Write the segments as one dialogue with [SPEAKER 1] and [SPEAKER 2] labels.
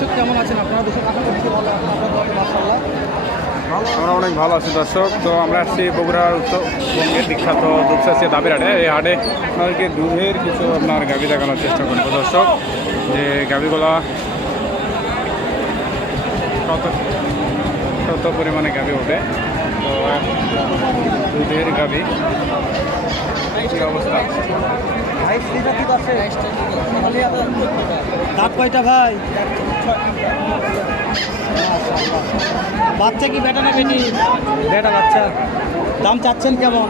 [SPEAKER 1] দর্শক কেমন আছেন? আপনারা ভালো আছেন। মাশাআল্লাহ।
[SPEAKER 2] আমরা অনেক ভালো আছি দর্শক। তো আমরা আসছি বগুড়ার উত্তরবঙ্গের বিখ্যাত দুপচাষি দাবির হাটে। এই হাটে আপনাদেরকে দুধের কিছু আপনার গাভি দেখানোর চেষ্টা করব দর্শক। যে গাভিগুলা কত কত পরিমাণে গাভি ওঠে তো দুধের গাভি। কি অবস্থা?
[SPEAKER 1] দাঁত কয়টা ভাই? বাচ্চা কি বেটা না বেটি? বেটা বাচ্চা। দাম চাচ্ছেন কেমন?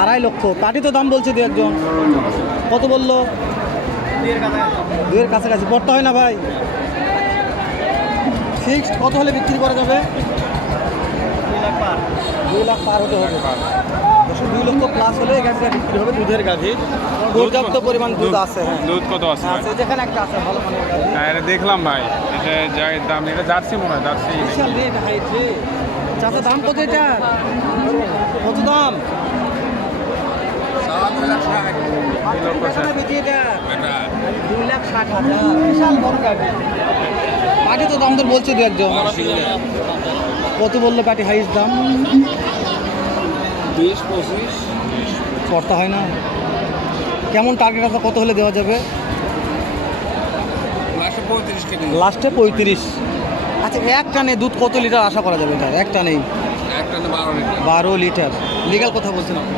[SPEAKER 1] আড়াই লক্ষ। পাটি তো দাম বলছে দু একজন। কত বলল? দুয়ের কাছাকাছি। পড়তে হয় না ভাই। ফিক্সড কত হলে বিক্রি করা যাবে? দুই লাখ পার হতে হবে। দুশো দুই লক্ষ প্লাস হলে এই গাড়িটা বিক্রি হবে দুধের গাভি। পর্যাপ্ত পরিমাণ দুধ আছে হ্যাঁ।
[SPEAKER 2] দুধ কত আছে ভাই?
[SPEAKER 1] আছে যেখানে একটা আছে ভালো মানের গাভি।
[SPEAKER 2] হ্যাঁ এটা দেখলাম ভাই। এটা যাই দাম এটা জার্সি মনে হয় জার্সি।
[SPEAKER 1] বিশাল রেট হাইট রে চাচা দাম কত এটা? কত দাম?
[SPEAKER 2] দুই
[SPEAKER 1] লাখ ষাট হাজার। বিশাল বড় গাভি। পাটি তো দাম দর বলছে দু একজন। কত বলল পাটি হাইস দাম?
[SPEAKER 2] বিশ পঁচিশ।
[SPEAKER 1] করতে হয় না। কেমন টার্গেট আছে কত হলে দেওয়া যাবে?
[SPEAKER 2] লাস্টে পঁয়ত্রিশ
[SPEAKER 1] আচ্ছা এক টানে দুধ কত লিটার আশা করা যাবে এটা? এক টানেই।
[SPEAKER 2] বারো লিটার।
[SPEAKER 1] লিগাল কথা বলছেন আপনি?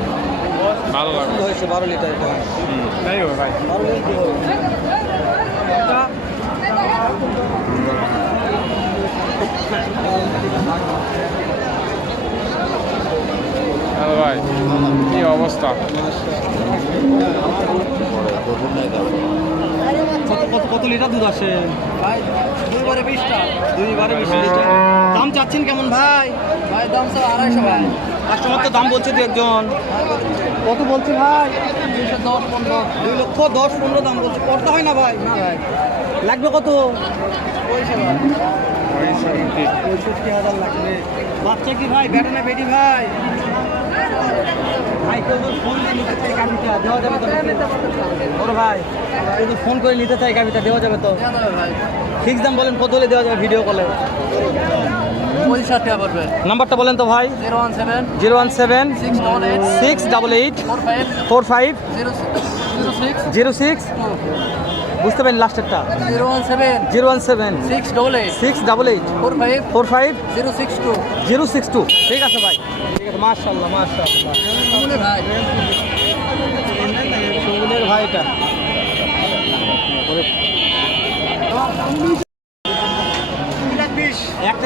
[SPEAKER 1] হয়েছে বারো লিটার বারো লিটার
[SPEAKER 2] হ্যালো ভাই, কি অবস্থা?
[SPEAKER 1] কত লিটার দুধ আসে? ভাই দুইবারে বিশটা, দুইবারে বিশ লিটার। দাম চাচ্ছেন কেমন ভাই? ভাই, দাম স্যার আড়াইশো ভাই। কাস্টমার তো দাম বলছে দু একজন। কত বলছে ভাই? দুইশো দশ, পনেরো। দুই লক্ষ দশ, পনেরো দাম বলছে। করতে হয় না ভাই? না ভাই। লাগবে কত?
[SPEAKER 2] পঁয়ষট্টি
[SPEAKER 1] ভাই ফোন নিতে চাই দেওয়া যাবে তো ভাই ফোন করে নিতে চাই গাড়িটা দেওয়া যাবে তো ফিক্স দাম বলেন কত হলে দেওয়া যাবে ভিডিও কলে নাম্বারটা বলেন তো ভাই।
[SPEAKER 3] Zero one seven, six double eight, four five zero six
[SPEAKER 1] zero six. বুঝতে পারেন লাস্টেরটা
[SPEAKER 3] zero one seven.
[SPEAKER 1] Zero one seven.
[SPEAKER 3] Six double eight
[SPEAKER 1] six double eight
[SPEAKER 3] four five
[SPEAKER 1] four five
[SPEAKER 3] zero six two
[SPEAKER 1] zero six two ঠিক আছে ভাই। ঠিক আছে মার্শাল্লাহ মার্শাল্লাহ
[SPEAKER 3] ভাই।
[SPEAKER 1] এক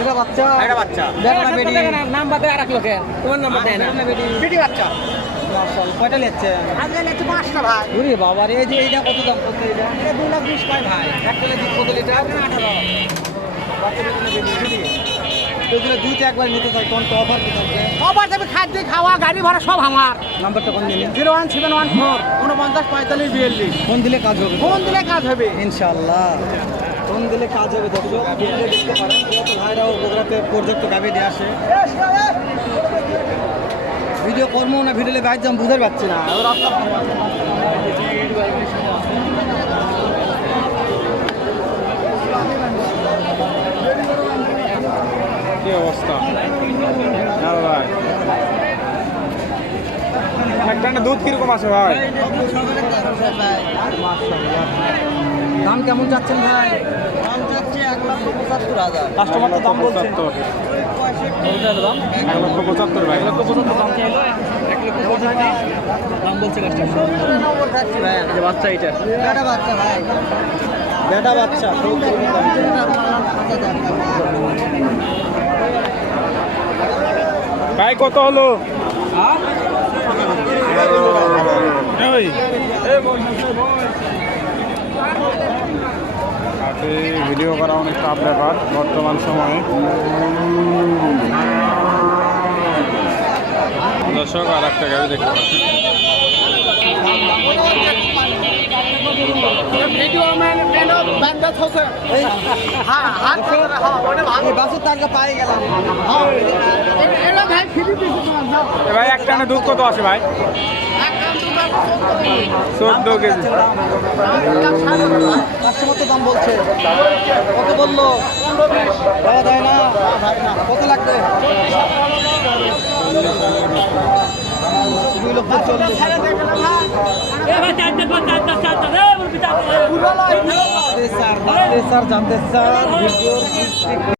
[SPEAKER 1] এটা বাচ্চা। এটা বাচ্চা। বেটা না বেটি।
[SPEAKER 3] নাম্বার দেয় রাখল কে? তোমার নাম্বার দেয় না।
[SPEAKER 1] না বেটি।
[SPEAKER 3] বেটি বাচ্চা।
[SPEAKER 1] এইটা কত লাখ বিশ পায় ভাই এক ট্রেনে দুধ কত লিটার আঠারো এগুলো দুইটা একবার নিতে চাই কোন তো অফার থাকবে
[SPEAKER 3] খাদ্য খাওয়া গাড়ি ভাড়া সব আমার
[SPEAKER 1] নাম্বারটা কোন দিন
[SPEAKER 3] zero one seven one four উনপঞ্চাশ পঁয়তাল্লিশ বিয়াল্লিশ
[SPEAKER 1] ফোন দিলে কাজ হবে
[SPEAKER 3] ফোন দিলে কাজ হবে
[SPEAKER 1] ইনশাআল্লাহ ফোন দিলে কাজ হবে ভিডিও দেখতে পারেন ভাইরাও বগুড়াতে পর্যন্ত গাবি দিয়ে আসে ভিডিও কর্ম না ভিডিওলে বাইর যাম বুঝতে পারছি না।
[SPEAKER 2] কি অবস্থা? হ্যালো ভাই। একটা দুধ কীরকম আছে ভাই।
[SPEAKER 1] দাম কেমন চাচ্ছেন ভাই? কাস্টমার তো দাম বলছে
[SPEAKER 2] পঁচাত্তর
[SPEAKER 1] দাম
[SPEAKER 2] এক লক্ষ পঁচাত্তর ভাই।
[SPEAKER 1] এক লক্ষ পর্যন্ত দাম চাইলো। এক লক্ষ দাম বলছে কাস্টমার যে বাচ্চা এটা। বেটা বাচ্চা ভাই। বেটা বাচ্চা
[SPEAKER 2] ভাই কত হলো? ওই হাতে ভিডিও করা অনেক টাফ ব্যাপার বর্তমান সময়ে। দর্শক আর একটা গাড়ি দেখতে পাচ্ছি।
[SPEAKER 1] এই
[SPEAKER 3] ভাই ফ্রি দিছে তোমার যাও
[SPEAKER 2] এ ভাই একটানে দুধ কত আছে ভাই? চোদ্দ কেজি।
[SPEAKER 1] কাস্টমার কত বলল? দেওয়া যায় না কত লাগবে? দুই লক্ষ চল্লিশ। জানতে স্যার জানতে স্যার